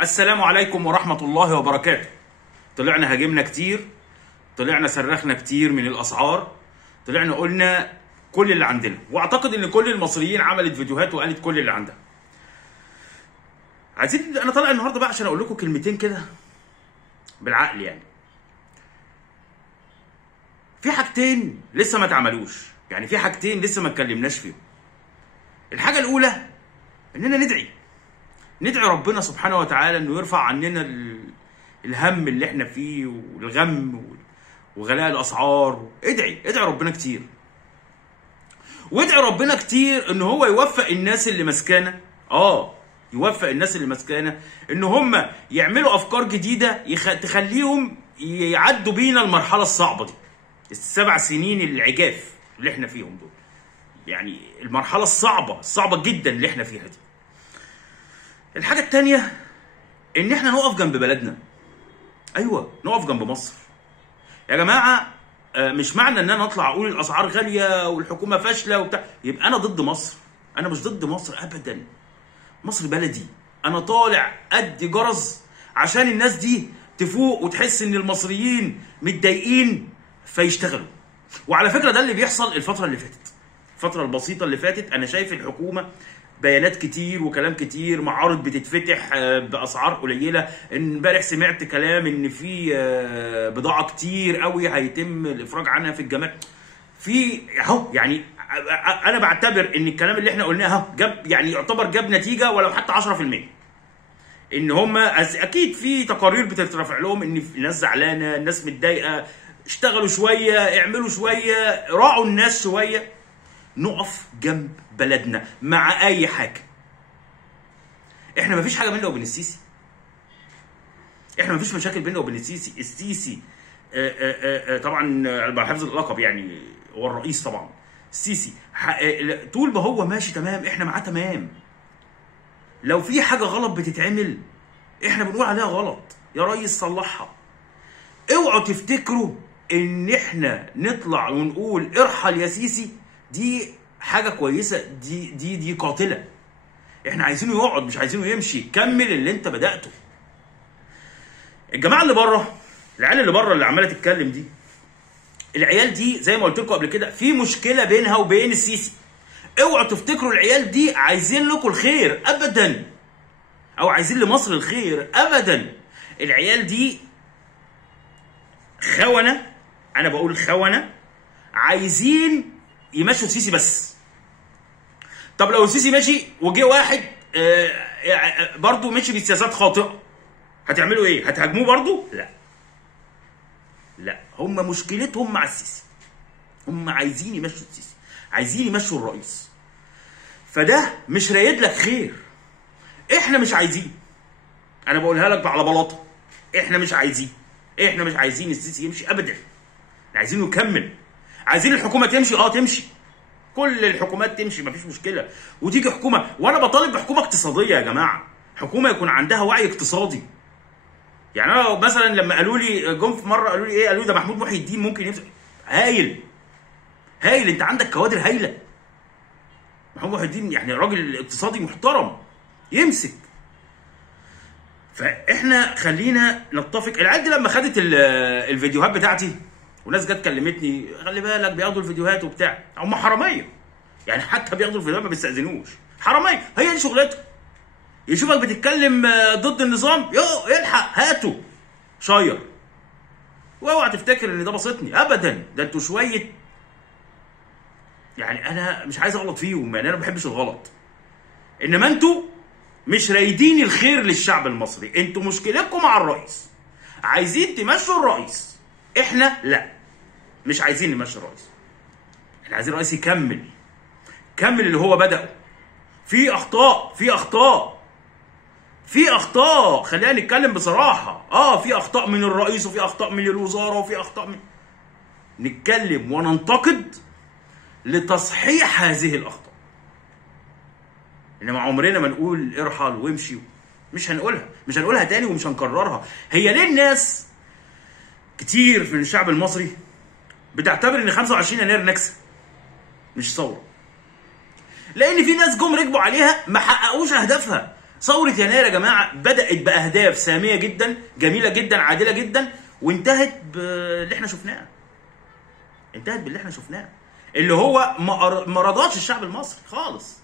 السلام عليكم ورحمة الله وبركاته. طلعنا هاجمنا كتير، طلعنا صرخنا كتير من الأسعار، طلعنا قلنا كل اللي عندنا، واعتقد ان كل المصريين عملت فيديوهات وقالت كل اللي عندها. عايزين انا طالع النهارده بقى عشان اقول لكم كلمتين كده بالعقل. يعني في حاجتين لسه ما اتعملوش، يعني في حاجتين لسه ما اتكلمناش فيهم. الحاجة الأولى اننا ندعي ربنا سبحانه وتعالى انه يرفع عننا الهم اللي احنا فيه والغم وغلاء الاسعار. ادعي ربنا كتير، وادعي ربنا كتير ان هو يوفق الناس اللي ماسكانا، يوفق الناس اللي ماسكانا ان هم يعملوا افكار جديده تخليهم يعدوا بينا المرحله الصعبه دي، ال7 سنين العجاف اللي احنا فيهم دول. يعني المرحله الصعبه جدا اللي احنا فيها دي. الحاجة التانية ان احنا نقف جنب بلدنا. ايوه، نقف جنب مصر يا جماعة. مش معنى ان انا اطلع اقول الاسعار غالية والحكومة فاشلة وبتاع يبقى انا ضد مصر. انا مش ضد مصر ابدا، مصر بلدي. انا طالع ادي جرس عشان الناس دي تفوق وتحس ان المصريين متضايقين فيشتغلوا. وعلى فكرة ده اللي بيحصل الفترة اللي فاتت، الفترة البسيطة اللي فاتت. انا شايف الحكومة بيانات كتير وكلام كتير، معارض بتتفتح باسعار قليله. امبارح سمعت كلام ان في بضاعه كتير قوي هيتم الافراج عنها في الجمارك. في اهو، يعني انا بعتبر ان الكلام اللي احنا قلناه اهو جاب، يعني يعتبر جاب نتيجه ولو حتى 10%. ان هم اكيد في تقارير بتترفع لهم ان الناس زعلانه، الناس متضايقه. اشتغلوا شويه، اعملوا شويه، راعوا الناس شويه. نقف جنب بلدنا مع اي حاجه. احنا مفيش حاجه بيننا وبين السيسي، احنا مفيش مشاكل بيننا وبين السيسي. السيسي طبعا بحفظ اللقب، يعني هو الرئيس طبعا. السيسي طول ما هو ماشي تمام احنا معاه تمام. لو في حاجه غلط بتتعمل احنا بنقول عليها غلط، يا ريس صلحها. اوعوا تفتكروا ان احنا نطلع ونقول ارحل يا سيسي دي حاجه كويسه، دي قاتله. احنا عايزينه يقعد، مش عايزينه يمشي. كمل اللي انت بدأته. الجماعه اللي بره، العيال اللي بره اللي عماله تتكلم دي، العيال دي زي ما قلت لكم قبل كده في مشكله بينها وبين السيسي. اوعوا تفتكروا العيال دي عايزين لكم الخير ابدا، او عايزين لمصر الخير ابدا. العيال دي خونه، انا بقول خونه، عايزين يمشوا السيسي بس. طب لو السيسي ماشي وجه واحد برضه مشي بسياسات خاطئه، هتعملوا ايه؟ هتهاجموه برضه؟ لا، هم مشكلتهم مع السيسي، هم عايزين يمشوا السيسي، عايزين يمشوا الرئيس. فده مش رايد لك خير. احنا مش عايزين، انا بقولها لك على بلاطه، احنا مش عايزين السيسي يمشي ابدا. احنا عايزينه يكمل، عايزين الحكومه تمشي، تمشي، كل الحكومات تمشي، مفيش مشكله. وتيجي حكومه، وانا بطالب بحكومه اقتصاديه يا جماعه، حكومه يكون عندها وعي اقتصادي. يعني انا مثلا لما قالوا لي، جم في مره قالوا لي ايه، قالوا لي ده محمود محي الدين ممكن يمسك. هايل، انت عندك كوادر هايله. محمود محي الدين يعني راجل اقتصادي محترم يمسك. فاحنا خلينا نتفق. العيال دي لما خدت الفيديوهات بتاعتي وناس جت كلمتني، خلي بالك بياخدوا الفيديوهات وبتاع، هم حراميه. يعني حتى بياخدوا الفيديوهات ما بيستأذنوش، حراميه. هي دي شغلتهم. يشوفك بتتكلم ضد النظام، الحق هاته شير. واوعى تفتكر ان ده بسطني ابدا، ده انتوا شويه، يعني انا مش عايز اغلط فيهم، يعني انا ما بحبش الغلط، انما انتوا مش رايدين الخير للشعب المصري. انتوا مشكلتكم مع الرئيس، عايزين تمشوا الرئيس. احنا لا، مش عايزين نمشي الرئيس، احنا عايزين الرئيس يكمل اللي هو بدأه. في اخطاء، خلينا نتكلم بصراحه. في اخطاء من الرئيس، وفي اخطاء من الوزاره، وفي اخطاء من، نتكلم وننتقد لتصحيح هذه الاخطاء. انما عمرنا ما نقول ارحل وامشي، مش هنقولها تاني ومش هنكررها. هي ليه الناس كتير في الشعب المصري بتعتبر ان 25 يناير نكسه مش ثوره؟ لان في ناس جم ركبوا عليها ما حققوش اهدافها. ثورة يناير يا جماعة بدأت بأهداف سامية جدا، جميلة جدا، عادلة جدا، وانتهت باللي احنا شفناه. انتهت باللي احنا شفناه، اللي هو ما رضاش الشعب المصري خالص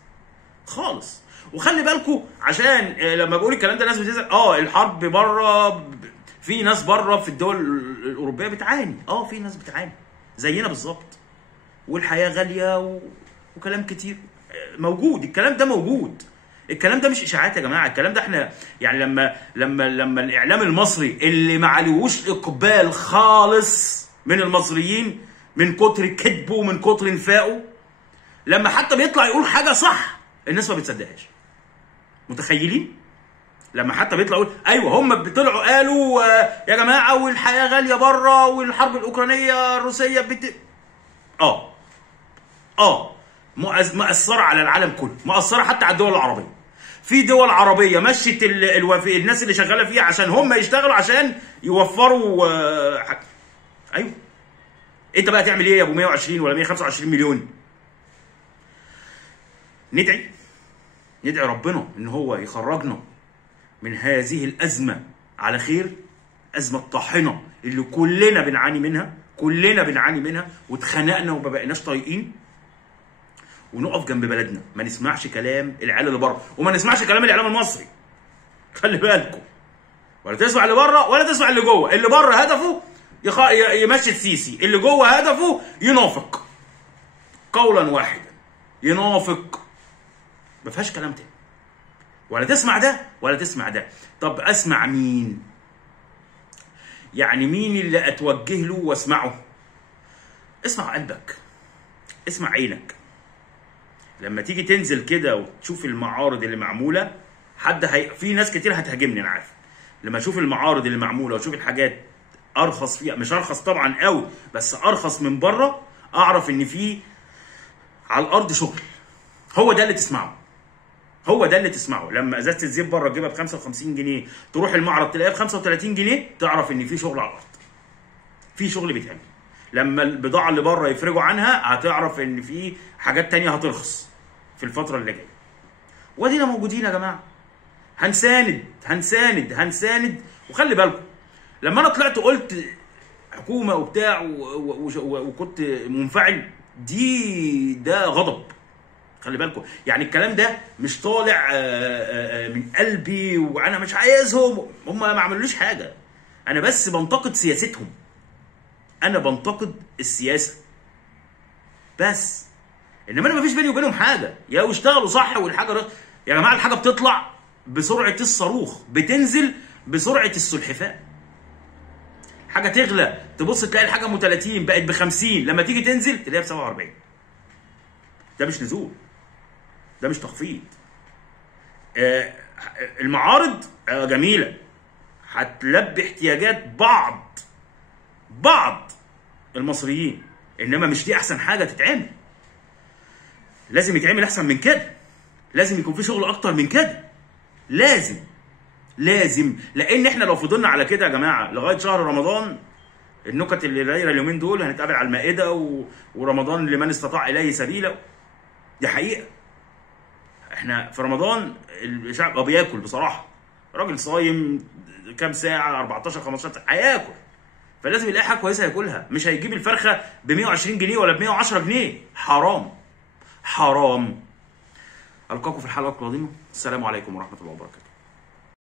خالص. وخلي بالكم عشان لما بقول الكلام ده الناس بتزعل. الحرب بره، في ناس بره في الدول الأوروبية بتعاني، في ناس بتعاني زينا بالظبط، والحياة غالية وكلام كتير موجود. الكلام ده موجود، الكلام ده مش اشاعات يا جماعه. الكلام ده احنا يعني لما الاعلام المصري اللي ما عليهوش اقبال خالص من المصريين من كتر كذبه ومن كتر نفاقه، لما حتى بيطلع يقول حاجه صح الناس ما بتصدقهاش. متخيلين؟ لما حتى بيطلع يقول ايوه هم بيطلعوا قالوا يا جماعه والحياه غاليه بره والحرب الاوكرانيه الروسيه مؤثره على العالم كله، مؤثره حتى على الدول العربيه. في دول عربيه مشت الناس اللي شغاله فيها عشان هم يشتغلوا عشان يوفروا ايوه. انت بقى تعمل ايه يا ابو 120 ولا 125 مليون؟ ندعي ربنا ان هو يخرجنا من هذه الازمه على خير، ازمه الطاحنه اللي كلنا بنعاني منها واتخنقنا وما بقيناش طايقين، ونقف جنب بلدنا. ما نسمعش كلام العيال اللي بره، وما نسمعش كلام الاعلام المصري. خلي بالكم، ولا تسمع اللي بره ولا تسمع اللي جوه. اللي بره هدفه يمشي السيسي، اللي جوه هدفه ينافق قولا واحدا، ينافق. ما فيهاش كلام تاني. ولا تسمع ده ولا تسمع ده. طب اسمع مين؟ يعني مين اللي اتوجه له واسمعه؟ اسمع قلبك، اسمع عينك. لما تيجي تنزل كده وتشوف المعارض اللي معموله، في ناس كتير هتهاجمني انا عارف. لما اشوف المعارض اللي معموله واشوف الحاجات ارخص فيها، مش ارخص طبعا قوي بس ارخص من بره، اعرف ان في على الارض شغل. هو ده اللي تسمعه. لما ازازه الزيت بره تجيبها ب 55 جنيه، تروح المعرض تلاقيها ب 35 جنيه، تعرف ان في شغل على الارض، في شغل بيتعمل. لما البضاعه اللي بره يفرجوا عنها، هتعرف ان في حاجات تانية هترخص في الفتره اللي جايه. وادينا موجودين يا جماعه، هنساند. وخلي بالكم، لما انا طلعت قلت حكومه وبتاع وكنت منفعل، ده غضب. خلي بالكم، يعني الكلام ده مش طالع من قلبي وانا مش عايزهم، هم ما عملوليش حاجه. انا بس بنتقد سياستهم، انا بنتقد السياسه بس. انما انا ما فيش بيني وبينهم حاجه. يا اشتغلوا صح والحاجه يا جماعه الحاجه بتطلع بسرعه الصاروخ، بتنزل بسرعه السلحفاه. حاجه تغلى تبص تلاقي الحاجه ام 30 بقت ب 50، لما تيجي تنزل تلاقيها ب 47. ده مش نزول، ده مش تخفيض. المعارض جميله، هتلبي احتياجات بعض المصريين، انما مش دي احسن حاجه تتعمل. لازم يتعمل احسن من كده، لازم يكون في شغل اكتر من كده، لازم. لان احنا لو فضلنا على كده يا جماعه لغايه شهر رمضان، النكت اللي دايره اليومين دول هنتقابل على المائده ورمضان لمن استطاع اليه سبيلا. دي حقيقه. احنا في رمضان الشعب بياكل بصراحه، راجل صايم كام ساعه، 14 15 ساعه هياكل، فلازم يلاقي حاجه كويسه ياكلها. مش هيجيب الفرخه ب 120 جنيه ولا ب 110 جنيه. حرام. القاكم في الحلقه القادمه. السلام عليكم ورحمه الله وبركاته.